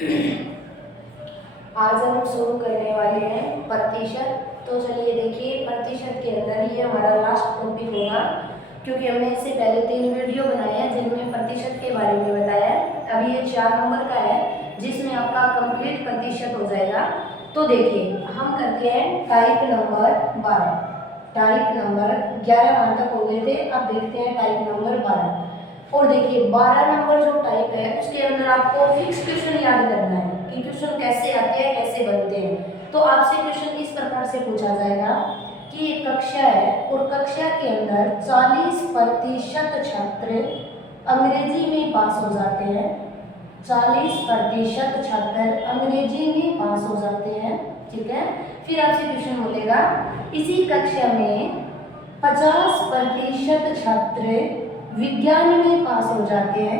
आज हम शुरू करने वाले हैं प्रतिशत। तो चलिए देखिए, प्रतिशत के अंदर ये हमारा लास्ट टॉपिक होगा, क्योंकि हमने इससे पहले 3 वीडियो बनाए हैं जिनमें प्रतिशत के बारे में बताया है। अभी ये 4 नंबर का है जिसमें आपका कंप्लीट प्रतिशत हो जाएगा। तो देखिए, हम करते हैं टाइप नंबर 12। टाइप नंबर 11 वहाँ तक हो गए थे, अब देखते हैं टाइप नंबर 12। और देखिए 12 नंबर जो टाइप है उसके अंदर आपको फिक्स क्वेश्चन याद करना है कि क्वेश्चन कैसे आते हैं, कैसे बनते हैं। तो आपसे क्वेश्चन इस प्रकार से पूछा जाएगा कि एक कक्षा है और कक्षा के अंदर 40% छात्र अंग्रेजी में पास हो जाते हैं। 40% छात्र अंग्रेजी में पास हो जाते हैं, ठीक है। फिर आपसे क्वेश्चन बोलेगा इसी कक्षा में 50% छात्र विज्ञान में पास हो जाते हैं,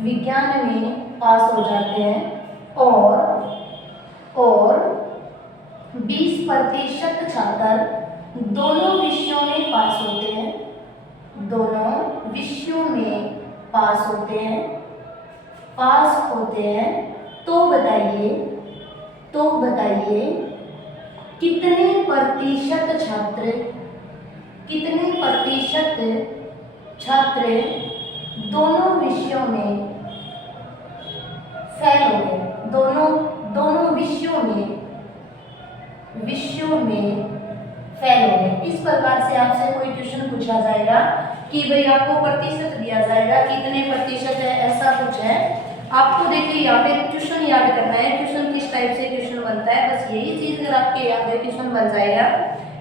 विज्ञान में पास हो जाते हैं, और 20% छात्र दोनों विषयों में पास होते हैं, दोनों विषयों में पास होते हैं, पास होते हैं। तो बताइए कितने प्रतिशत छात्र दोनों विषयों में फेल हो गए, दोनों विषयों में फेल हो गए। इस प्रकार से आपसे कोई क्वेश्चन पूछा जाएगा कि भाई आपको प्रतिशत दिया जाएगा, कितने प्रतिशत है, ऐसा कुछ है। आपको देखिए यहाँ पे क्वेश्चन याद करना है, क्वेश्चन किस टाइप से क्वेश्चन बनता है, बस यही चीज अगर आपके याद है क्वेश्चन बन जाएगा।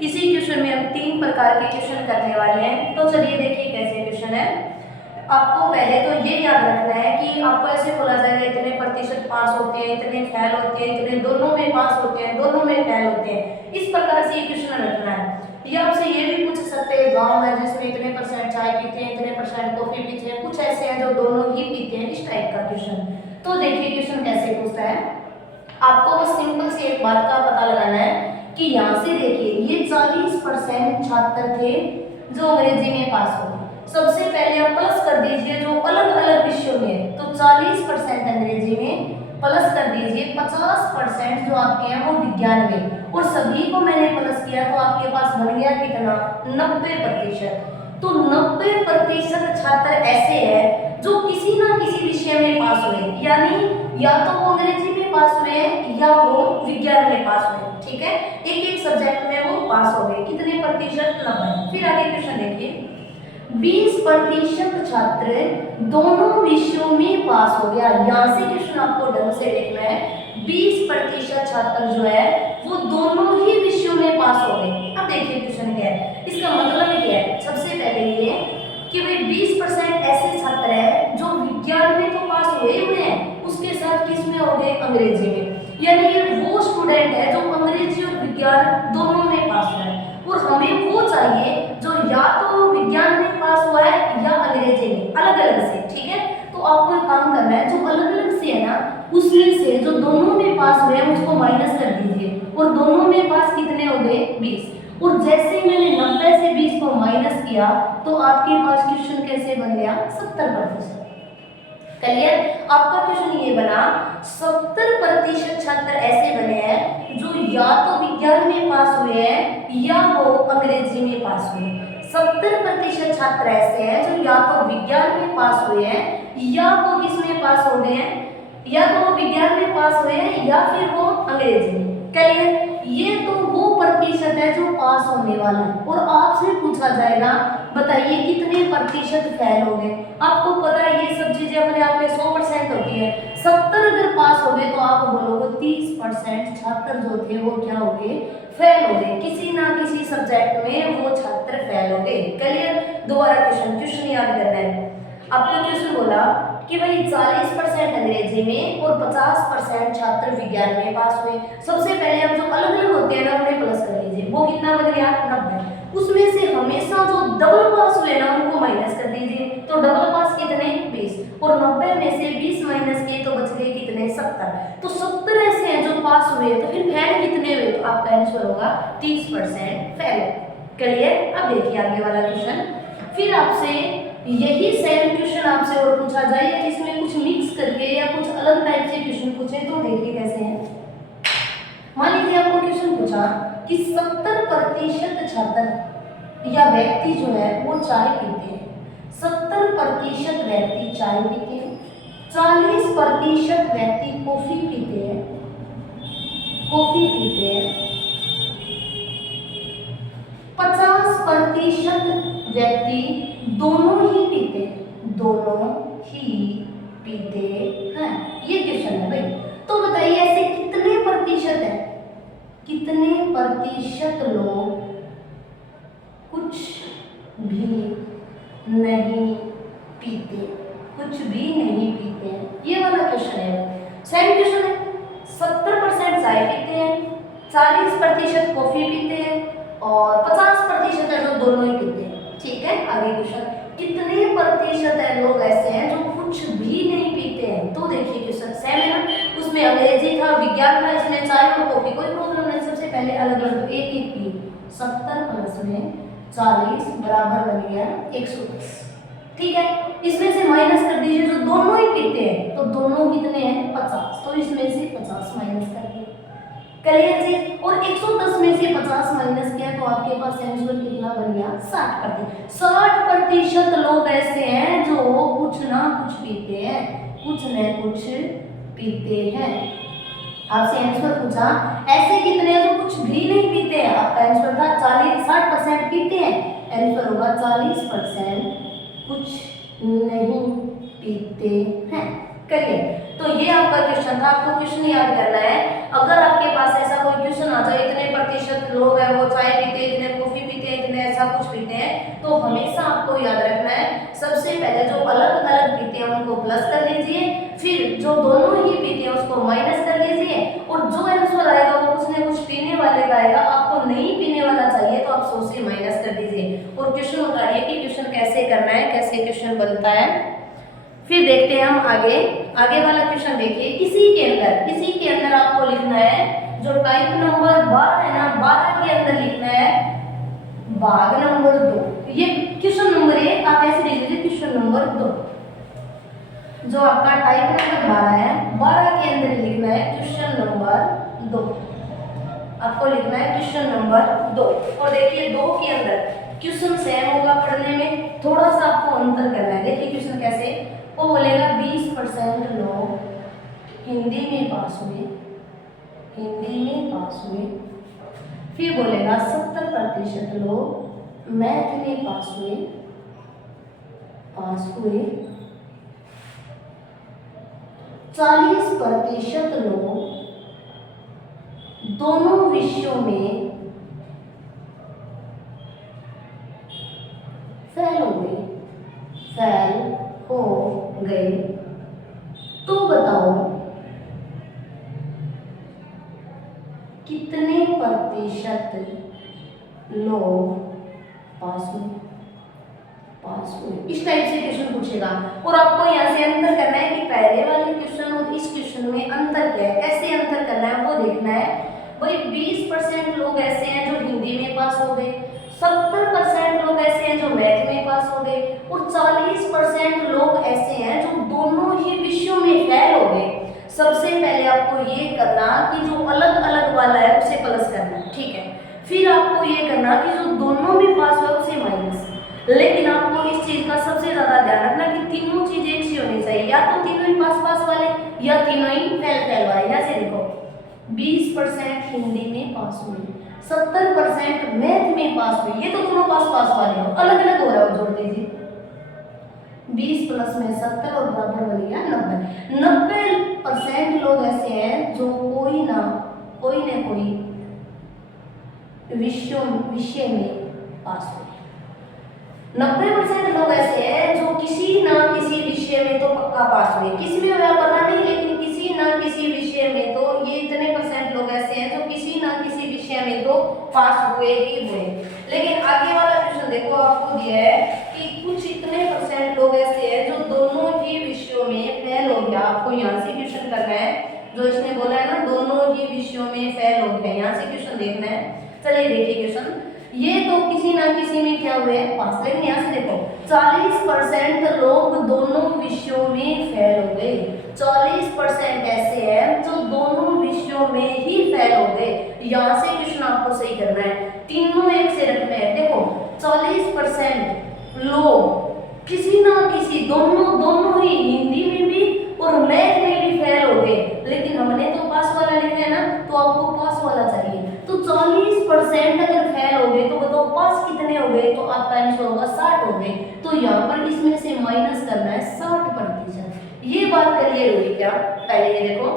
इसी क्वेश्चन में हम 3 प्रकार के क्वेश्चन करने वाले हैं। तो चलिए देखिए कैसे क्वेश्चन है। आपको पहले तो ये याद रखना है कि आपको ऐसे बोला जाएगा इतने प्रतिशत पास होते हैं, इतने फेल होते हैं, इतने दोनों में पास होते हैं, दोनों में फेल होते हैं। इस प्रकार से ये क्वेश्चन रखना है। ये आपसे ये भी पूछ सकते हैं गांव है जिसमें इतने % चाय पीते हैं, इतने % कॉफी पीते हैं, कुछ ऐसे हैं जो दोनों ही पीते हैं, इस टाइप का क्वेश्चन। तो देखिए क्वेश्चन कैसे पूछता है। आपको बस सिंपल से एक बात का पता लगाना है कि यहाँ से देखिए ये 40% छात्र थे जो अंग्रेजी में पास हो। सबसे पहले आप प्लस कर दीजिए जो अलग अलग विषयों में है, तो 40% अंग्रेजी में प्लस कर दीजिए 50% जो आपके हैं वो विज्ञान में, और सभी को मैंने प्लस किया तो आपके पास बन गया कितना, 90%। तो 90% छात्र ऐसे हैं जो किसी ना किसी विषय में पास हुए, यानी या तो वो अंग्रेजी में पास हुए हैं या वो विज्ञान में पास हुए, ठीक है। एक सब्जेक्ट में वो पास हो गए, कितने प्रतिशत, 90। फिर आगे क्वेश्चन देखिए, 20% छात्र दोनों विषयों में पास हो गया। यहाँ से क्वेश्चन आपको ढंग से देखना है। 20% छात्र जो है वो दोनों ही विषयों में पास हो गए। अब देखिए क्वेश्चन क्या है, इसका मतलब क्या है। सबसे पहले ये कि भाई 20% ऐसे छात्र हैं जो विज्ञान में तो पास हुए हैं, उसके साथ किस में हो गए, अंग्रेजी में। यानी ये वो स्टूडेंट है जो अंग्रेजी और विज्ञान दोनों में पास हुआ है, और हमें वो चाहिए जो या तो विज्ञान में पास हुआ है या अंग्रेजी में, अलग अलग से, ठीक है। तो आपको एक काम करना है, जो अलग अलग से है ना उसमें से जो दोनों में पास हुए हैं उसको माइनस कर दीजिए, और दोनों में पास कितने हो गए, 20। और जैसे मैंने 90 से 20 को माइनस किया तो आपके पास क्वेश्चन कैसे बन गया, 70%। क्लियर। आपका क्वेश्चन ये बना 70% छात्र ऐसे बने हैं जो या तो विज्ञान में पास हुए हैं या वो अंग्रेजी में पास हुए हैं। 70% छात्र ऐसे हैं जो या तो विज्ञान में पास हुए हैं या वो किस में पास हो गए हैं, या तो वो विज्ञान में पास हुए हैं या फिर वो अंग्रेजी में। क्लियर। ये तो वो प्रतिशत है जो पास होने वाला है, और आपसे पूछा जाएगा बताइए कितने प्रतिशत फेल हो गए। आपको पता है ये सब चीजें अपने आप में 100% होती है। 70 अगर पास हो गए तो आप बोलोगे 30% छात्र जो थे वो क्या हो गए, फेल हो गए, किसी ना किसी सब्जेक्ट में वो छात्र फेल हो गए। क्लियर। दोबारा क्वेश्चन याद करना है। आपको क्वेश्चन बोला कि भाई 40% अंग्रेजी में और 50% छात्र विज्ञान में पास हुए। सबसे पहले अब जो अलग अलग होते हैं ना उन्हें प्लस कर लीजिए, वो कितना बन गया, 90। उसमें से हमेशा जो डबल पास हुए ना उनको माइनस कर दीजिए, तो डबल पास कितने, 20, और 90 में से 20 माइनस किए तो बच गए कितने, 70। तो 70 ऐसे हैं जो पास हुए, तो फिर फेल कितने हुए, तो आपका आंसर होगा 30% फेल। क्लियर। अब देखिए आगे वाला क्वेश्चन। फिर आपसे यही सेम क्वेश्चन आपसे और पूछा जाए जिसमें कुछ मिक्स करके या कुछ अलग टाइप से क्वेश्चन पूछे तो देखिए कैसे हैं। मान लीजिए आपको क्वेश्चन पूछा कि 70% छात्र या व्यक्ति जो है वो चाय पीते हैं, 70% व्यक्ति चाय पीते हैं, 40% व्यक्ति कॉफी पीते हैं, कॉफी पीते हैं, 50% व्यक्ति दोनों ही पीते हैं, दोनों ही पीते हैं। ये क्वेश्चन है भाई। तो बताइए ऐसे कितने प्रतिशत है, कितने प्रतिशत लोग कुछ भी नहीं पीते, कुछ भी नहीं पीते हैं। ये वाला क्वेश्चन है, सेम क्वेश्चन है। 70% चाय पीते हैं, 40% कॉफी पीते हैं और 50% है जो दोनों ही पीते हैं। ठीक है, आगे क्वेश्चन, कितने प्रतिशत है लोग ऐसे हैं जो कुछ भी नहीं पीते हैं। तो देखिए क्वेश्चन सेम है ना, उसमें अंग्रेजी था, विज्ञान था, इसमें चाय और कॉफी, कोई प्रॉब्लम नहीं। सबसे पहले अलग अलग एक एक पी, 70 प्लस में 40 बराबर बन गया 110। ठीक है, इसमें से माइनस कर दीजिए जो दोनों ही पीते हैं, तो दोनों कितने हैं 50, तो इसमें से 50 माइनस कर दिए। क्लियर जी। और 110 में से 50 माइनस किया तो आपके पास आंसर कितना बन गया 60%। 60% लोग ऐसे हैं जो कुछ ना कुछ पीते हैं, कुछ न कुछ पीते हैं। आपसे आंसर पूछा ऐसे कितने हैं जो कुछ भी नहीं पीते हैं, आपका आंसर था 60% पीते हैं, आंसर होगा 40% कुछ नहीं पीते हैं। करिए, तो ये आपका क्वेश्चन था। आपको क्वेश्चन याद करना है। अगर आपके पास ऐसा कोई क्वेश्चन आ जाए, इतने प्रतिशत लोग हैं वो चाय पीते हैं, इतने कॉफी पीते हैं, इतने ऐसा कुछ पीते हैं, तो हमेशा आपको याद रखना है सबसे पहले जो अलग अलग पीते हैं उनको प्लस कर लीजिए, फिर जो दोनों ही पीते हैं उसको माइनस कर लीजिए, और जो आंसर आएगा वो कुछ न कुछ पीने वाले का आएगा। आपको नहीं पीने वाला चाहिए तो आप 100 से माइनस कर दीजिए और क्वेश्चन बताइए कि क्वेश्चन कैसे करना है, कैसे क्वेश्चन बनता है। फिर देखते हैं हम आगे। आगे वाला क्वेश्चन देखिए, इसी के अंदर आपको लिखना है जो टाइप नंबर 12 है ना, 12 के अंदर लिखना है भाग नंबर 2। ये क्वेश्चन नंबर 1 आप ऐसे लिख लीजिए, क्वेश्चन नंबर 2 जो आपका टाइप नंबर 12 है, 12 के अंदर लिखना है क्वेश्चन नंबर 2। आपको लिखना है क्वेश्चन नंबर 2। और देखिए 2 के अंदर क्वेश्चन सेम होगा पढ़ने में, थोड़ा सा आपको अंतर करना है। देखिए क्वेश्चन कैसे, वो बोलेगा 20% लोग हिंदी में पास हुए, हिंदी में पास हुए। फिर बोलेगा 70% लोग मैथ में पास हुए, पास हुए। 40% लोग दोनों विषयों में फेल हो गए, फेल हो गए। तो बताओ कितने प्रतिशत लोग पास हुए, पास हुए। इस टाइप से क्वेश्चन पूछेगा और आपको यहाँ से अंतर करना है कि पहले वाले क्वेश्चन और इस क्वेश्चन में अंतर क्या है, कैसे अंतर करना है वो देखना है। भाई 20% लोग ऐसे हैं जो हिंदी में पास हो गए, 70% लोग ऐसे हैं जो मैथ में पास हो गए, और 40% लोग ऐसे हैं जो दोनों ही विषयों में फेल हो गए। सबसे पहले आपको ये करना कि जो अलग अलग वाला है उसे प्लस करना है, ठीक है। फिर आपको ये करना कि जो दोनों में पास हुआ उसे माइनस। लेकिन आपको इस चीज का सबसे ज्यादा ध्यान रखना कि तीनों चीज एक सी होनी चाहिए, या तो तीनों ही पास पास वाले या तीनों ही फेल फेल वाले। जैसे देखो 20% हिंदी में पास हुए, 70% मैथ में पास हुए, ये तो दोनों पास पास वाले हो, अलग अलग हो रहा है, जोड़ दीजिए 20 प्लस में 70 और बराबर बन गया 90। 90% लोग ऐसे हैं जो कोई ना कोई विषय में पास हुए। 90% लोग ऐसे हैं जो किसी ना किसी विषय में तो पक्का पास हुए, किस में हुआ पता नहीं, लेकिन किसी ना किसी विषय में तो ये इतने % लोग ऐसे हैं जो किसी ना किसी विषय में तो पास हुए ही हुए। लेकिन आगे वाला क्वेश्चन देखो, आपको दिया है कि कुछ इतने % लोग ऐसे हैं जो दोनों ही विषयों में फेल हो गया। आपको यहाँ से क्वेश्चन करना है, जो इसने बोला है ना दोनों ही विषयों में फेल हो गया, यहाँ से क्वेश्चन देखना है। चलिए देखिए क्वेश्चन, ये तो किसी ना किसी में क्या हुए पास, लेकिन यहाँ से देखो 40% लोग दोनों विषयों में फेल हो गए। 40% ऐसे हैं विषयों में ही फेल हो गए। यहाँ से क्वेश्चन आपको सही करना है, तीनों एक से रखने हैं। देखो 40% लोग किसी ना किसी दोनों ही हिंदी में भी और मैथ में भी फेल हो गए, लेकिन हमने तो पास वाला लिखा है ना, तो आपको पास वाला चाहिए। तो 40% अगर फेल हो गए तो बताओ पास कितने हो गए, तो आपका आंसर होगा 60 हो गए। तो यहाँ पर इसमें से माइनस करना है 60%। ये बात क्लियर हुई क्या? पहले ये देखो,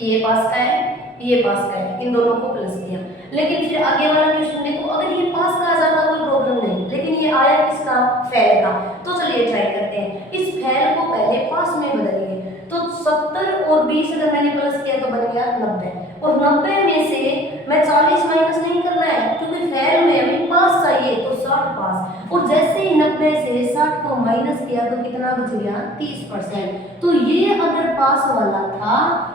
ये पास का है, ये पास का है, इन दोनों को प्लस किया। लेकिन फिर आगे वाला क्वेश्चन देखो, अगर ये पास का आ जाता कोई प्रॉब्लम नहीं, लेकिन ये आया किसका? फेल का। तो चलिए ट्राई करते हैं, इस फेल को पहले पास में बदलिए। तो 70 और 20 अगर मैंने प्लस किया तो बन गया 90, और 90 में से मैं 40 माइनस नहीं करना है क्योंकि फेल में अभी पास चाहिए, तो 60 पास। और जैसे ही 90 से 60 को माइनस किया तो कितना बच गया? 30%। तो ये अगर पास वाला था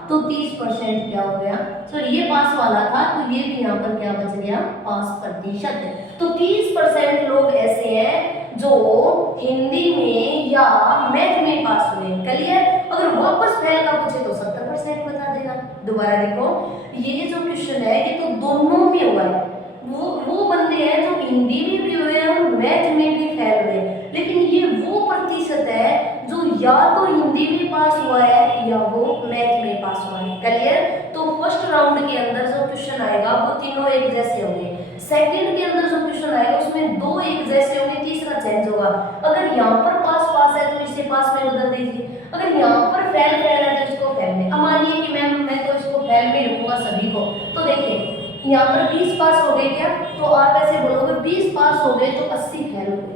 तो 30% क्या हो गया? तो ये पास वाला था तो ये भी यहाँ पर क्या बच गया? पास प्रतिशत। तो 30% लोग ऐसे हैं जो हिंदी में या मैथ में पास हुए। क्लियर? अगर वापस फेल का पूछे तो 70% बता देना। दोबारा देखो, ये जो क्वेश्चन है ये तो दोनों में हुआ है। वो बंदे हैं जो हिंदी में भी हुए हैं और मैथ में भी फेल हुए, लेकिन ये वो प्रतिशत है जो या तो हिंदी में पास हुआ है या वो मैथ में पास हुआ है। क्लियर? तो फर्स्ट राउंड के अंदर जो क्वेश्चन आएगा वो तीनों एक जैसे होंगे। सेकंड के अंदर जो क्वेश्चन आएगा उसमें दो एक जैसे होंगे, तीसरा चेंज होगा। अगर यहाँ पर पास है तो इसे पास में बदल दीजिए, अगर यहाँ पर फेल है तो इसको फेल में। अब मानिए कि मैं तो इसको फेल में रखूंगा सभी को। तो देखिए यहाँ पर 20 पास हो गए क्या? तो आप ऐसे बोलोगे 20 पास हो गए तो 80 फेल हो गए।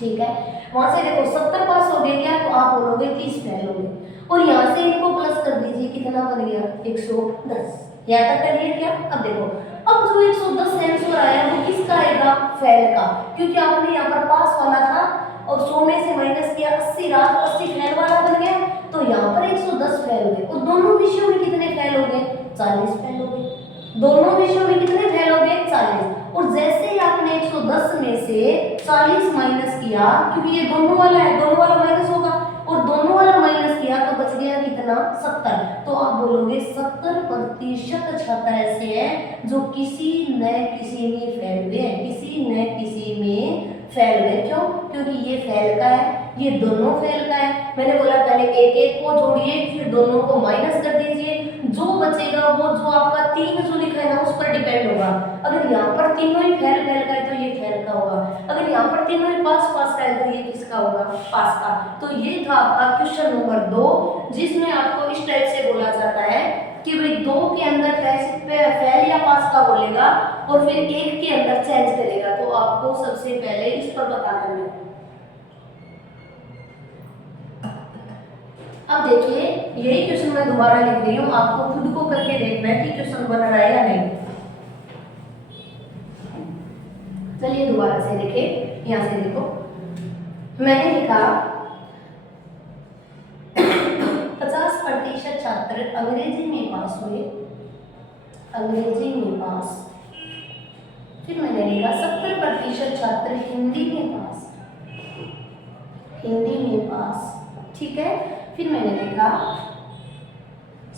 ठीक है? वहां से देखो 70 पास हो गए क्या? तो आप बोलोगे 30 फेल हो गए। और यहाँ से इनको प्लस कर दीजिए, कितना बन गया? 110। यहाँ तक करिए क्या? अब देखो, अब जो 110 आंसर आया वो किसका आएगा? फेल का, क्योंकि आपने यहाँ पर पास वाला था और 100 में से माइनस किया 80 रहा तो 80 फेल वाला बन गया। तो यहाँ पर 110 फेल हो गए। और दोनों विषयों में कितने फेल हो गए? 40 फेल हो गए। दोनों विषयों में कितने फेल हो गए? 40। और जैसे ही आपने 110 में से 40 माइनस किया, क्योंकि ये दोनों वाला है, दोनों वाला माइनस होगा, और दोनों वाला माइनस किया तो बच गया कितना? 70। तो आप बोलोगे 70% छात्र ऐसे हैं जो किसी न किसी में फेल हुए हैं, किसी न किसी में फेल हुए। क्यों? क्योंकि ये फेल का है, ये दोनों फेल का है। मैंने बोला पहले एक एक को जोड़िए, फिर दोनों को माइनस कर दीजिए, जो बचेगा वो जो आपका 3 जो लिखा है ना उस पर डिपेंड होगा। अगर यहाँ पर तीनों ही फेल का है तो ये फेल का होगा, अगर यहाँ पर तीनों ही पास का है तो ये किसका होगा? पास का। तो ये था आपका क्वेश्चन नंबर 2, जिसमें आपको इस टाइप से बोला जाता है कि भाई 2 के अंदर फेल या पास का बोलेगा और फिर 1 के अंदर चेंज करेगा। तो आपको सबसे पहले इस पर बताना है। अब देखिए, यही क्वेश्चन मैं दोबारा लिख रही हूँ, आपको खुद को करके देखना है कि क्वेश्चन बन रहा है या नहीं। चलिए दोबारा से देखिए, यहाँ से देखो, मैंने लिखा 50% छात्र अंग्रेजी में पास हुए, अंग्रेजी में पास। फिर मैंने लिखा 70% छात्र हिंदी में पास, हिंदी में पास। ठीक है? फिर मैंने लिखा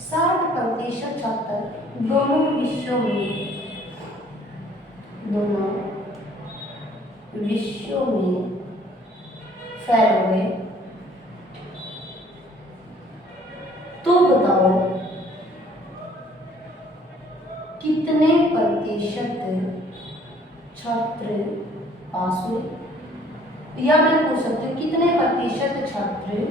60% छात्र दोनों विषयों में, दोनों विषयों में फेल हो गए। तो बताओ कितने प्रतिशत छात्र पास हुए? या मैं पूछ सकती हूँ कितने प्रतिशत छात्र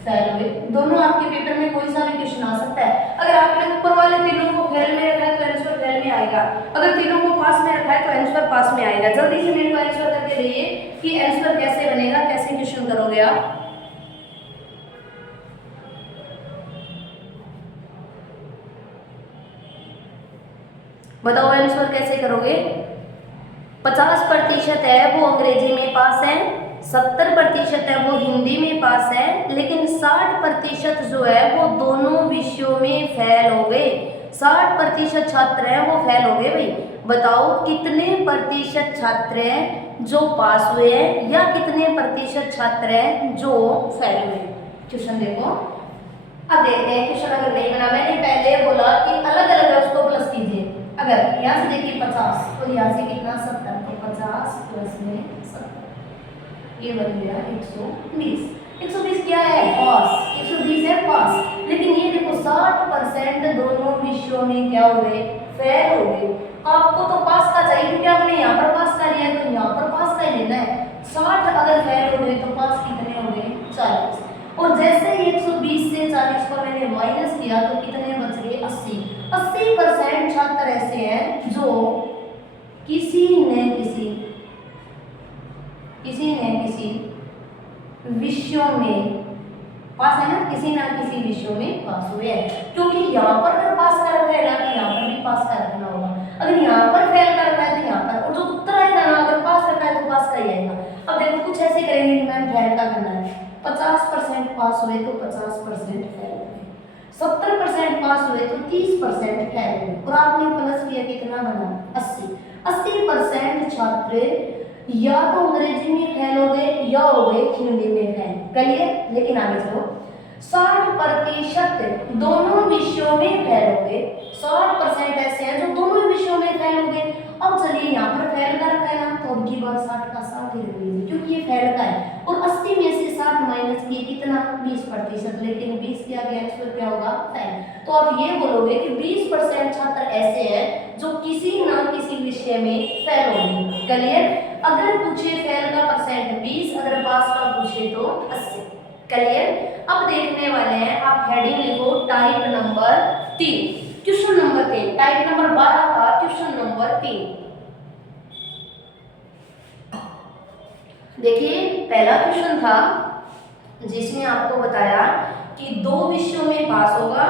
फेल हुए? दोनों आपके पेपर में कोई सा भी क्वेश्चन आ सकता है। अगर आपने ऊपर वाले तीनों को फेल में रखा है तो आंसर फेल में आएगा, अगर तीनों को पास में रखा है तो आंसर पास में आएगा। जल्दी से मेरे को आंसर करके दीजिए कि आंसर कैसे बनेगा, कैसे क्वेश्चन करोगे आप। बताओ आंसर कैसे करोगे? 50% है वो अंग्रेजी में पास है, 70% है वो हिंदी में पास है, लेकिन 60% जो है वो दोनों विषयों में फेल हो गए। 60% छात्र हैं वो फेल हो गए। भाई बताओ कितने प्रतिशत छात्र हैं जो पास हुए हैं या कितने प्रतिशत छात्र हैं जो फेल हुए? क्वेश्चन देखो, अब देखते हैं क्वेश्चन अगर नहीं बना, मैंने पहले बोला कि अलग अलग है उसको प्लस कीजिए। अगर यहाँ से देखिए 50 और यहाँ से कितना 70, तो 50 प्लस में 70 ये बन गया 120। 120 क्या है? पास। 120 है पास। लेकिन ये देखो 60% दोनों विषयों में क्या हो गए? फेल हो गए। आपको तो पास का चाहिए क्योंकि आपने यहाँ पर पास का लिया है तो यहाँ पर पास का ही लेना है। 60 अगर फेल हो गए तो पास कितने हो गए? 40। और जैसे ही 120 से 40 को मैंने माइनस किया तो कितने बच गए? 80। 80% छात्र ऐसे हैं जो किसी न किसी विषयों में पास है ना, किसी ना किसी विषयों में पास हुए हैं। क्योंकि यहाँ पर अगर पास का रखा है ना तो यहाँ पर भी पास का रखना होगा। अगर यहाँ पर फेल का रखा है तो यहाँ पर, और जो उत्तर आएगा ना अगर पास रखा है तो पास का ही आएगा। अब देखो कुछ ऐसे करेंगे कि मैंने फेल का करना है। 50% पास हुए तो 50% फेल हुए, 70% पास हुए तो 30% फेल हुए, और आपने प्लस किया कितना बना? 80। 80% छात्र या तो अंग्रेजी में फेल हो गए या हो गए हिंदी में फेल। क्लियर? लेकिन आगे चलो, 60% दोनों विषयों में फेल हो गए। 60% ऐसे हैं जो दोनों विषयों में फेल हो गए। अब चलिए यहाँ पर फेल का रखा है ना तो अब की बार 60 का 60 ही रख लीजिए क्योंकि ये फेल का है। और 80 में से 60 माइनस किए कितना? 20%। लेकिन 20 के आगे आंसर क्या होगा? फेल। तो आप ये बोलोगे कि 20% छात्र ऐसे हैं जो किसी ना किसी विषय में फेल होंगे। क्लियर? अगर पूछे फेल का परसेंट 20, अगर पास का पूछे तो 80। क्लियर? अब देखने वाले हैं, आप हेडिंग लिखो type number 3, question number 3, type number 12 का क्वेश्चन नंबर 3। देखिए पहला क्वेश्चन था जिसमें आपको बताया कि दो विषयों में पास होगा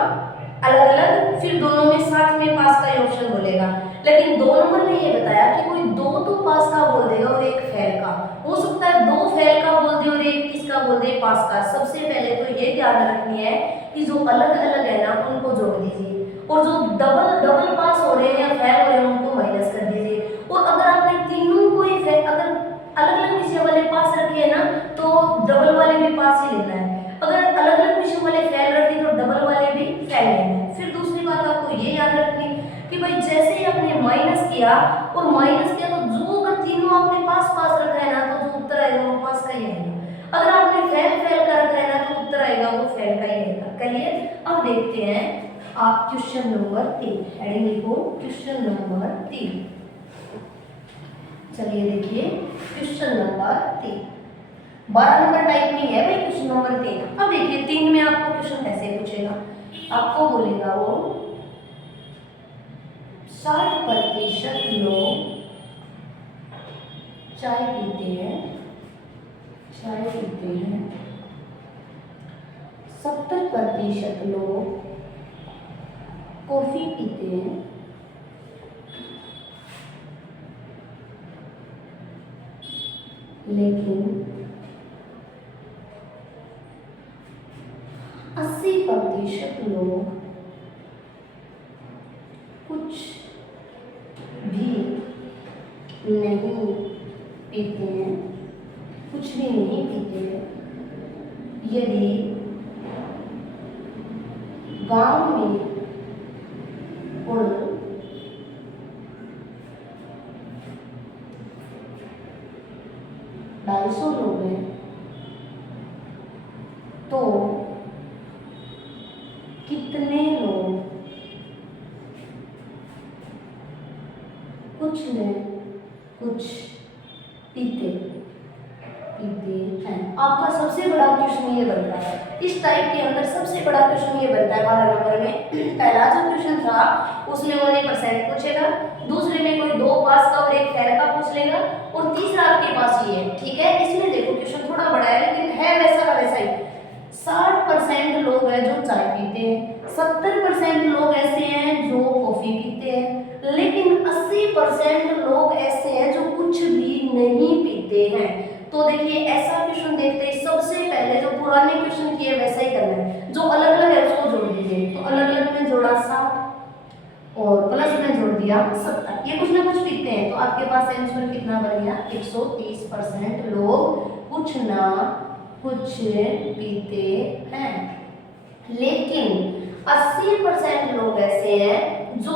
अलग अलग, फिर दोनों में साथ में पास का ऑप्शन बोलेगा। लेकिन 2 नंबर में ये बताया कि कोई 2 तो पास का बोल देगा और एक फेल का। हो सकता है 2 फेल का बोल दे और एक किसका बोल दे? पास का। सबसे पहले तो ये ध्यान रखनी है कि जो अलग अलग है ना उनको जोड़ दीजिए, और जो डबल पास हो रहे हैं या फेल हो रहे हैं उनको माइनस कर दीजिए। और अगर आपने तीनों को ही अगर अलग अलग विषय वाले पास रखे है ना तो डबल वाले भी पास ही लेना है। अगर अलग अलग विषय वाले फेल रखे तो डबल वाले भी फेल लेना है। फिर दूसरी बात आपको ये याद रखनी कि भाई जैसे ही आपने माइनस किया तो जो अगर तीनों आपने पास रखा है ना तो जो उत्तर आएगा वो पास का ही आएगा। अगर आपने फेल का रखा है ना तो उत्तर आएगा वो फेल का ही आएगा। क्लियर? अब देखते हैं आप क्वेश्चन नंबर 3, हेडिंग लिखो क्वेश्चन नंबर 3। चलिए देखिए क्वेश्चन नंबर 3, 12 नंबर टाइप में है भाई क्वेश्चन नंबर 3। अब देखिए 3 में आपको क्वेश्चन कैसे पूछेगा, आपको बोलेगा वो 60% लोग चाय पीते हैं, 70% लोग कॉफी पीते हैं, लेकिन 80% लोग कुछ भी नहीं पीते हैं, कुछ भी नहीं पीते हैं। यदि गांव में कुल 250 लोग हैं तो कितने लोग कुछ न कुछ पीते हैं? आपका सबसे बड़ा क्वेश्चन ये बनता है, इस टाइप के अंदर सबसे बड़ा क्वेश्चन ये बनता है 12 नंबर में। पहला जो क्वेश्चन था उसमें उन्होंने परसेंट पूछेगा, दूसरे में कोई 2 पास का और एक फेल का पूछ लेगा, और तीसरा आपके पास ये है। ठीक है? इसमें देखो क्वेश्चन थोड़ा बड़ा है लेकिन है वैसा का वैसा ही। 60% लोग हैं जो चाय पीते हैं, 70% लोग ऐसे हैं जो कॉफी पीते हैं, लेकिन 80% लोग ऐसे हैं जो कुछ भी नहीं पीते हैं। तो देखिए ऐसा क्वेश्चन देखते हैं सबसे पहले जो पुराने क्वेश्चन किए वैसा ही करना है, जो अलग अलग है उसको जोड़ दीजिए। तो अलग अलग में जोड़ा 60 और प्लस में जोड़ दिया 70, ये कुछ ना कुछ पीते हैं, तो आपके पास आंसर कितना बन गया? 130% लोग कुछ ना कुछ पीते हैं। लेकिन लेकिन 80% लोग ऐसे हैं जो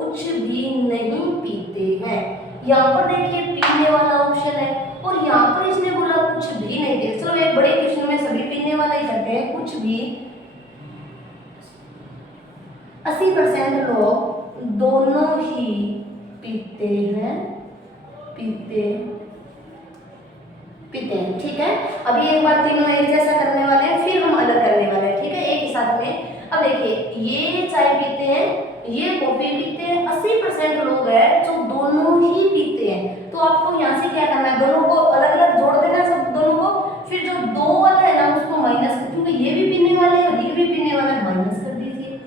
कुछ भी नहीं पीते हैं। यहाँ पर देखिए पीने वाला ऑप्शन है और यहाँ पर इसने बोला कुछ भी नहीं पीते। चलो एक बड़े क्वेश्चन में सभी पीने वाला ही करते हैं, कुछ भी। 80% लोग दोनों ही पीते हैं, पीते हैं। ठीक है, अभी एक बार तीनों एक जैसा करने वाले हैं, फिर हम अलग करने वाले हैं। ठीक है, एक ही साथ में। अब देखिए ये चाय पीते हैं, ये कॉफी पीते हैं। 80% लोग हैं जो दोनों ही पीते हैं। तो आपको यहाँ से क्या करना है, दोनों को अलग अलग जोड़ देना है, सब दोनों को। फिर जो दो वाला है ना उसको माइनस, क्योंकि ये भी पीने वाले हैं और ये भी पीने वाले हैं, माइनस कर दीजिए।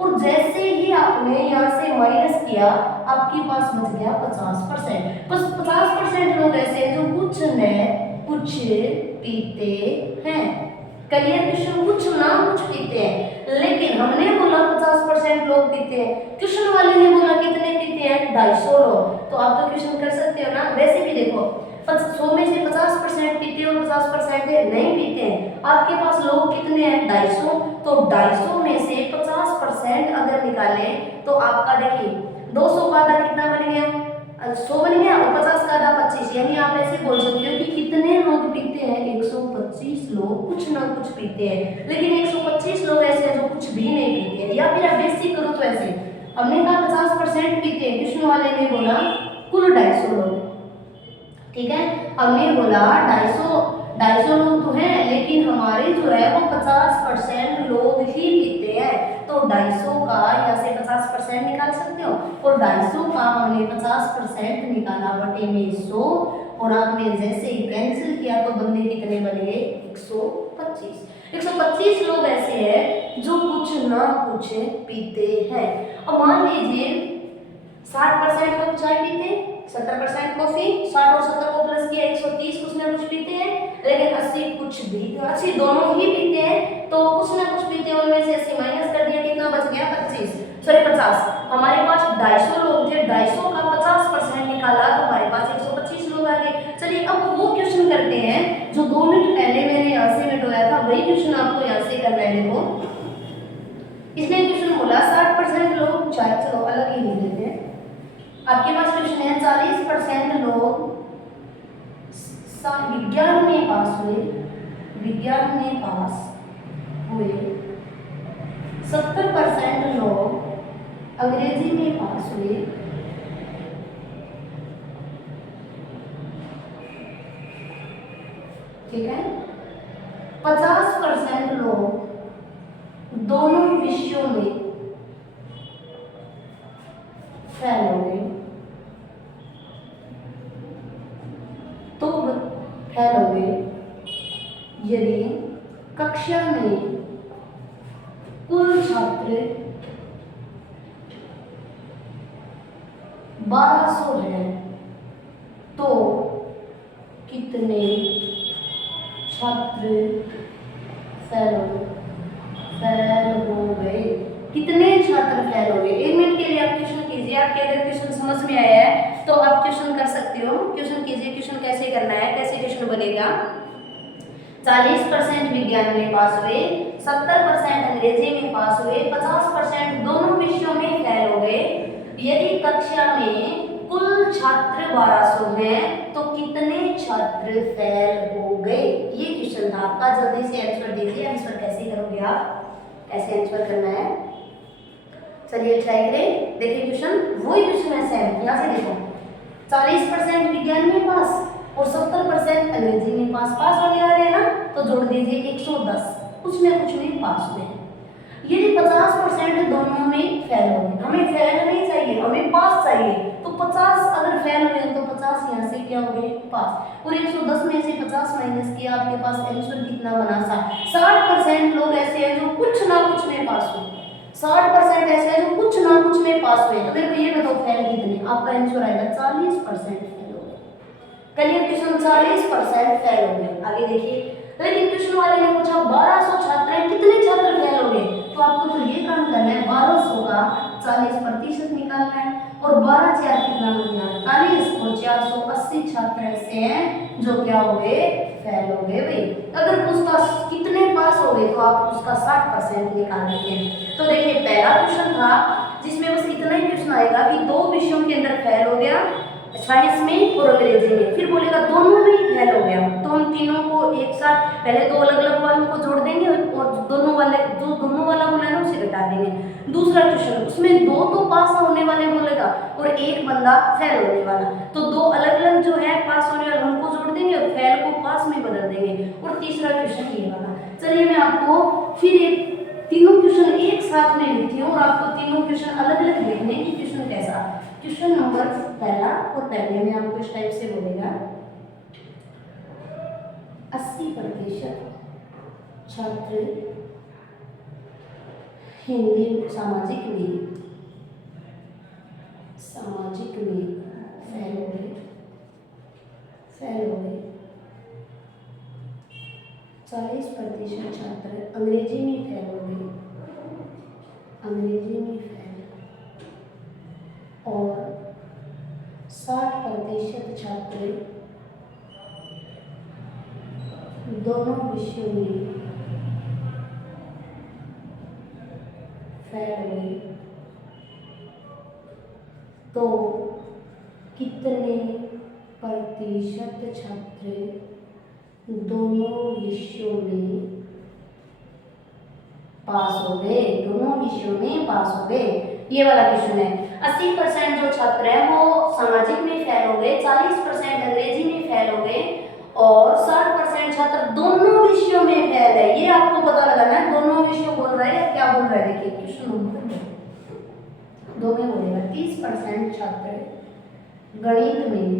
और जैसे ही आपने यहाँ से माइनस किया, आपके पास बच गया 50%। बस 50% लोग ऐसे हैं जो कुछ पीते हैं। क्लियर क्वेश्चन, कुछ ना कुछ पीते हैं। लेकिन हमने बोला 50% लोग पीते हैं, क्वेश्चन वाले ने बोला कितने पीते हैं, 250 लोग। तो आप तो क्वेश्चन कर सकते हो ना। वैसे भी देखो 100 में से 50% पीते हैं और 50% नहीं पीते हैं। आपके पास लोग कितने हैं, 250। तो 250 में से 50% अगर निकाले तो आपका देखिए 200 का आधा कितना बन गया, 100 बन गया, और 50 का आधा 25। यानी आप ऐसे बोल सकते हो कि कितने लोग पीते हैं, 125 लोग कुछ ना कुछ पीते हैं। लेकिन 125 लोग ऐसे हैं जो कुछ भी नहीं पीते हैं। या फिर आप बेसिक करो तो ऐसे, हमने कहा 50% पीते हैं, कृष्ण वाले ने बोला कुल 250 लोग। ठीक है, हमने बोला 250 लोग तो हैं, लेकिन हमारे जो है वो 50% लोग ही पीते हैं। तो 250 का यहाँ से 50% निकाल सकते हो, और 250 का हमने 50% निकाला बटे में 100, और आपने जैसे ही कैंसिल किया तो बंदे कितने बन गए, 125। 125 लोग ऐसे हैं जो कुछ ना कुछ पीते हैं। अब मान लीजिए 60% लोग चाय पीते हैं, 70% कॉफी, 60 और 70 को प्लस किया 130 कुछ ना कुछ पीते हैं। लेकिन 80 दोनों ही पीते हैं, तो कुछ ना कुछ पीते हैं। उनमें से 80 माइनस कर दिया, कितना बच गया, 50। हमारे पास 250 लोग थे, 250 का 50% निकाला तो हमारे पास 125 लोग आ गए। चलिए अब वो क्वेश्चन करते हैं जो 2 मिनट पहले मैंने यहाँ से मिटाया था, वही क्वेश्चन आपको यहाँ से करना है। देखो इसने क्वेश्चन बोला 60% लोग चाय, चलो अलग ही लिख देते हैं। आपके पास क्वेश्चन है 40% लोग विज्ञान में पास हुए, 70% लोग अंग्रेजी में पास हुए, ठीक है। 50% लोग दोनों विषयों में फेल हो गए, तो फेल हो गए यदि कक्षा में कुल छात्र 1200 हैं, तो कितने छात्र फेल हो गए, कितने छात्र फेल हो गए। 1 मिनट के लिए आप क्वेश्चन कीजिए। आपके अगर क्वेश्चन समझ में आया है तो आप क्वेश्चन कर सकते हो। क्वेश्चन कीजिए, क्वेश्चन कैसे करना है, कैसे क्वेश्चन बनेगा। 40% विज्ञान में पास हुए, 70% अंग्रेजी में पास हुए, 50% दोनों विषयों में फेल हो गए। यदि कक्षा में कुल छात्र 1200 हैं, तो कितने छात्र फेल हो गए। ये क्वेश्चन था आपका। जल्दी से आंसर दीजिए। आंसर कैसे करोगे आप, कैसे आंसर करना है, चलिए ट्राई करें। देखिए क्वेश्चन वही क्वेश्चन है सेम। यहाँ से देखो 40% विज्ञान में पास और 70% अंग्रेजी में पास होने वाले हैं ना, तो जोड़ दीजिए 110, कुछ न कुछ में पास हुए। यदि 50% दोनों में फेल हो गए, हमें फेल नहीं चाहिए, हमें पास चाहिए। तो 50 अगर फेल हुए तो 50 यहाँ से क्या हो गए, पास। और 110 में से 50 माइनस किया, आपके पास आंसर कितना बना, 60% लोग ऐसे हैं जो कुछ ना कुछ में पास हुए। 60% ऐसे हैं जो कुछ ना कुछ में पास हुए। तो देखो ये बताओ फेल कितने, आपका आंसर आएगा 40% फेल हो गए। क्लियर क्वेश्चन, 40% फेल हो गए। आगे देखिए, लेकिन क्वेश्चन वाले ने पूछा 1200 छात्र हैं, कितने छात्र फेल हो गए। तो आपको तो ये काम करना है, 1200 का 40% निकालना है, और 12 4 कितना बन गया, 48, और 480 छात्र ऐसे हैं जो क्या हो गए, फेल हो गए भाई। अगर पूछता कितने पास हो गए तो आप उसका 60% निकाल लेते हैं। तो देखिए पहला क्वेश्चन था जिसमें बस इतना ही क्वेश्चन आएगा कि 2 विषयों के अंदर फेल हो गया, साइंस में और अंग्रेजी में, फिर बोलेगा दोनों में ही फेल हो गया, तो हम तीनों को एक साथ पहले 2 अलग अलग वालों को जोड़ देंगे और दोनों वाला बोला ना उसे घटा देंगे। दूसरा क्वेश्चन उसमें 2 तो पास होने वाले बोलेगा और एक बंदा फेल होने वाला, तो 2 अलग अलग जो है पास होने वाले उनको जोड़ देंगे और फेल को पास में बदल देंगे। और तीसरा क्वेश्चन ये वाला। चलिए मैं आपको फिर एक तीनों क्वेश्चन एक साथ में लिखती हूँ और आपको तीनों क्वेश्चन अलग अलग देखने कि क्वेश्चन कैसा। क्वेश्चन नंबर पहला, और पहले में आपको इस टाइप से बोलेगा 80% छात्र हिंदी सामाजिक में फेल हो गए। 40% छात्र अंग्रेजी में फेल हो गए, और 60% छात्र दोनों विषयों में फेल हो गए। तो कितने प्रतिशत छात्र दोनों विषयों में पास हो गए? दोनों विषयों में पास हो गए, ये वाला क्वेश्चन है। 80% जो छात्र हैं वो सामाजिक में फेल हो गए, 40% अंग्रेजी में फेल हो गए और 60% छात्र दोनों विषयों में फेल है। ये आपको पता लगाना है दोनों विषयों बोल रहा है या क्या बोल रहा है। देखिए क्वेश्चन नंबर 2 में बोलेगा 30% छात्र गणित में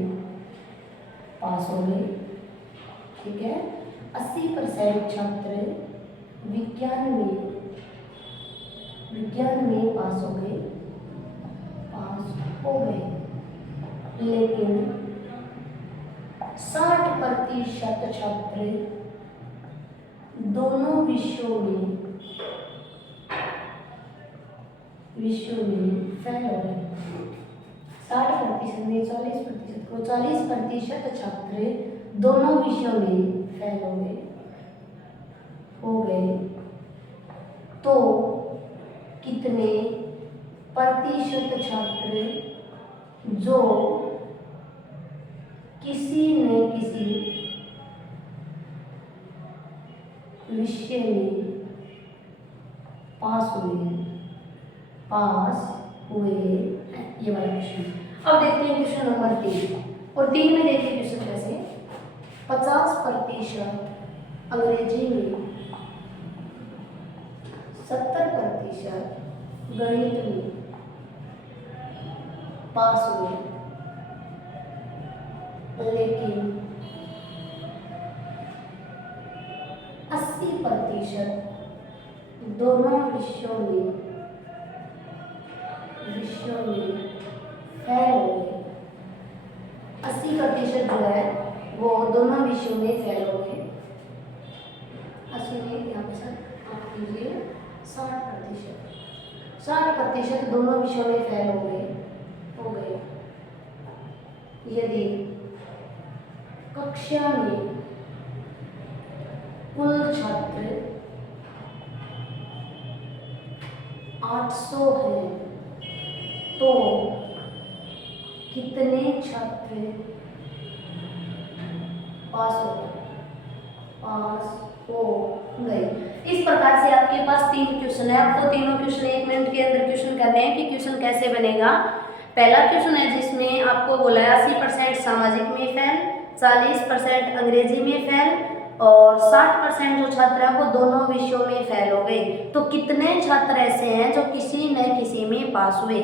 पास हो गए, ठीक है। 80% छात्र विज्ञान में पास हो गए, लेकिन 60% छात्र दोनों विषयों में फेल हो गए। 60% नहीं 40% को 40% छात्र दोनों विषयों में फेल हो गए। तो कितने प्रतिशत छात्र जो किसी न किसी विषय में पास हुए हैं, ये वाला क्वेश्चन। अब देखते हैं क्वेश्चन नंबर 3, और 3 में देखिए क्वेश्चन कैसे। 50% अंग्रेजी में, 70% गणित में पास हुए, लेकिन 80% दोनों विषयों में फेल हो गए। 80% जो है वो दोनों विषयों में फेल हो गए। 80 में यहाँ पे सर आप लीजिए 60% दोनों विषयों में फेल हो गए। यदि कक्षा में कुल छात्र 800 हैं तो कितने छात्र पास हो गए? इस प्रकार से आपके पास 3 क्वेश्चन है। आपको तीनों क्वेश्चन 1 मिनट के अंदर क्वेश्चन करने हैं कि क्वेश्चन कैसे बनेगा। पहला क्वेश्चन है जिसमें आपको बोला है 80% सामाजिक में फेल, 40% अंग्रेजी में फेल और 60% जो छात्र हैं वो दोनों विषयों में फेल हो गए। तो कितने छात्र ऐसे हैं जो किसी न किसी में पास हुए?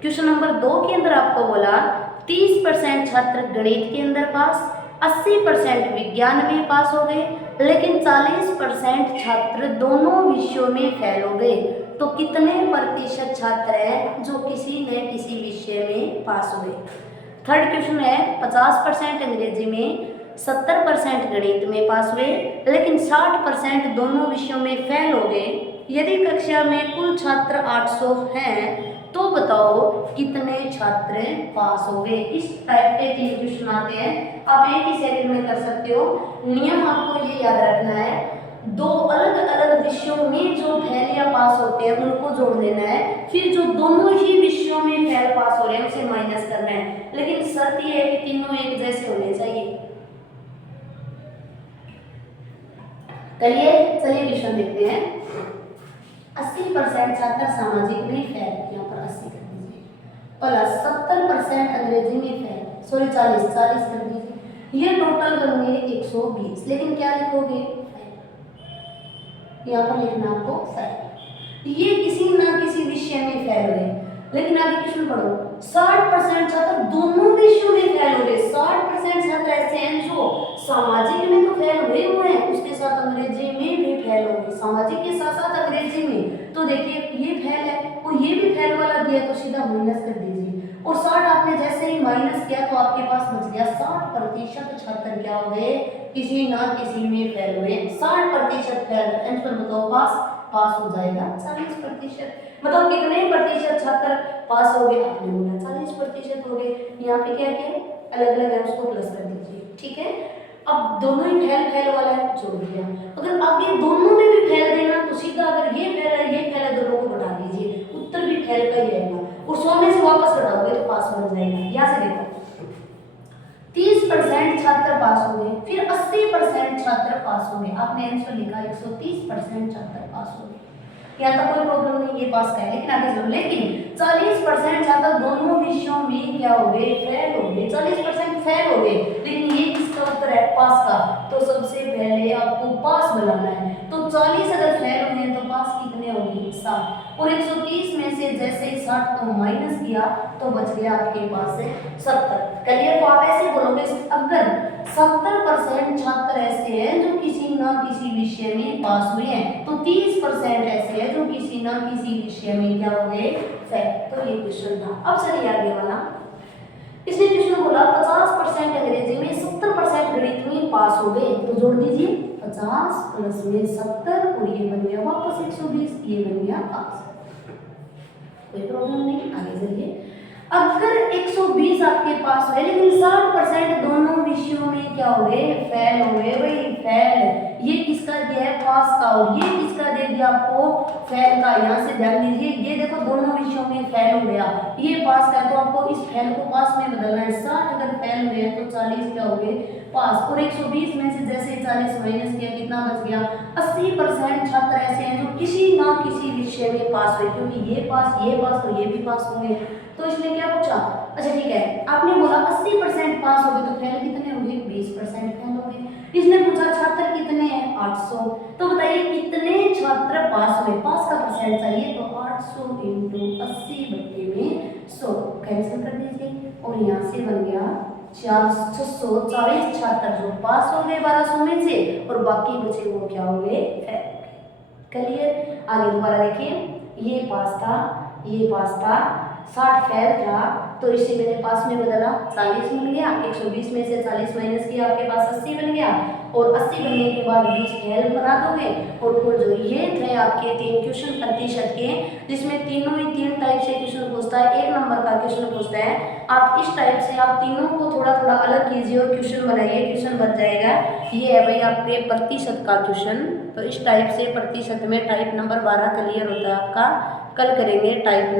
क्वेश्चन नंबर 2 के अंदर आपको बोला 30% छात्र गणित के अंदर पास, 80% विज्ञान में पास हो गए, लेकिन 40% छात्र दोनों विषयों में फेल हो गए। तो कितने प्रतिशत छात्र हैं जो किसी न किसी विषय में पास हुए? थर्ड क्वेश्चन है 50% अंग्रेजी में, 70% गणित में पास हुए, लेकिन 60% दोनों विषयों में फेल हो गए। यदि कक्षा में कुल छात्र 800 हैं तो बताओ कितने छात्र पास हो गए। इस टाइप के 3 क्वेश्चन आते हैं, आप एक ही सेकंड में कर सकते हो। नियम आपको ये याद रखना है, 2 अलग अलग विषयों में जो फेल या पास होते हैं उनको जोड़ देना है, फिर जो दोनों ही विषयों में फेल पास हो रहे हैं उसे माइनस करना है, लेकिन शर्त ये है कि तीनों एक जैसे होने चाहिए। चलिए क्वेश्चन देखते हैं। 80% छात्र सामाजिक में फेल, यहाँ पर 80 कर दीजिए, प्लस 70% अंग्रेजी में फेल, सॉरी 40 कर दीजिए, ये टोटल बन गए 120। लेकिन क्या लिखोगे? यहाँ पर लिखना आपको फेल। ये किसी ना किसी विषय में फेल हुए, लेकिन आगे क्वेश्चन पढ़ो। 60% छात्र दोनों विषयों में फेल हो गए। 60% छात्र ऐसे हैं जो सामाजिक में तो फेल हुए हैं, उसके साथ अंग्रेजी में भी फेल हो गए, सामाजिक के साथ साथ अंग्रेजी में। तो देखिए ये फेल है और ये भी फेल वाला दिया, तो सीधा माइनस कर दीजिए। और 60 आपने जैसे ही माइनस किया तो आपके पास बच गया 60% छात्र क्या हो गए? किसी ना किसी में फेल हुए। 60% फेल, आंसर बताओ पास हो जाएगा 40%। मतलब कितने प्रतिशत छात्र पास हो गए? आपने बोला 40% हो गए। यहाँ पे क्या किया? अलग अलग है उसको प्लस कर दीजिए, ठीक है। अब दोनों ही फेल वाला है, जोड़ दिया। अगर आप ये दोनों में भी फेल देना तो सीधा, अगर ये फेल है दोनों को घटा दीजिए, उत्तर भी फेल का ही आएगा, और 100 में से वापस घटाओगे तो पास बन जाएगा। यहाँ से देखो 30% छात्र पास हो गए, फिर 80% छात्र पास हो गए। आपने आंसर लिखा 130% छात्र पास हो गए, यहाँ तक कोई प्रॉब्लम नहीं, ये पास का है। लेकिन आगे चलो, लेकिन 40% छात्र दोनों विषयों में क्या हो गए? फेल हो गए। 40% फेल हो गए, लेकिन ये किसका उत्तर है? पास का। तो सबसे पहले आपको पास बनाना है। तो 40 अगर फेल हुए हैं तो पास कितने होंगे? 60। और 130 में से जैसे ही 60 को माइनस किया तो बच गया आपके पास से 70। क्लियर? तो आप ऐसे बोलोगे, अगर 70% छात्र ऐसे हैं जो किसी ना किसी विषय में पास हुए हैं, तो 30% ऐसे हैं जो किसी ना किसी विषय में क्या हो गए? फेल। तो ये क्वेश्चन था। अब चलिए आगे वाला। इसने क्वेश्चन बोला 50% अंग्रेजी में, 70% गणित में पास हो गए, तो जोड़ दीजिए 50 प्लस में 70 और ये बन गया वापस 120, ये बन गया पास। कोई प्रॉब्लम नहीं, आगे चलिए। अगर 120 आपके पास हुए, लेकिन 60% दोनों विषयों में क्या हो गए? फेल हो गए। भाई फेल, ये किसका दिया है? पास का। और ये किसका दे दिया आपको? फेल का। यहाँ से ध्यान दीजिए, ये देखो दोनों विषयों में फेल हो गया, ये पास का, तो आपको इस फेल को पास में बदलना है। 60 अगर फेल हुए हैं तो 40 क्या हो गए? पास। और 120 में से जैसे 40 माइनस किया, कितना बच गया? 80% छात्र ऐसे हैं जो किसी ना किसी विषय में पास हुए, क्योंकि ये पास तो ये भी पास होंगे। तो इसने क्या पूछा? अच्छा ठीक है, आपने बोला 80% पास हो गए, तो फेल कितने हो गए? 20% फेल हो गए। इसने पूछा छात्र कितने हैं? 800। तो बताइए कितने छात्र पास हुए? पास का परसेंट चाहिए, तो 800 × 80/100 कैंसिल कर दीजिए, और यहाँ से बन गया 640 छात्र जो पास हो गए 1200 में से, और बाकी बचे वो क्या हो गए? फेल। क्लियर? आगे दोबारा देखिए, ये पास था, 60 फेल था, तो इसे मैंने पास में बदला, 40 मिल गया। 120 में से 40 माइनस किया, आपके पास 80 बन गया, और 80 बनने के बाद 20 फेल बना दोगे। और फिर जो ये थे आपके 3 क्वेश्चन प्रतिशत के, जिसमें तीनों ही 3 टाइप से क्वेश्चन पूछता है, 1 नंबर का क्वेश्चन पूछता है। आप इस टाइप से आप तीनों को थोड़ा थोड़ा अलग कीजिए और क्वेश्चन बनाइए, क्वेश्चन बन जाएगा। ये है भाई आपके प्रतिशत का क्वेश्चन। तो इस टाइप से प्रतिशत में टाइप नंबर 12 क्लियर होता है आपका। कल करेंगे टाइप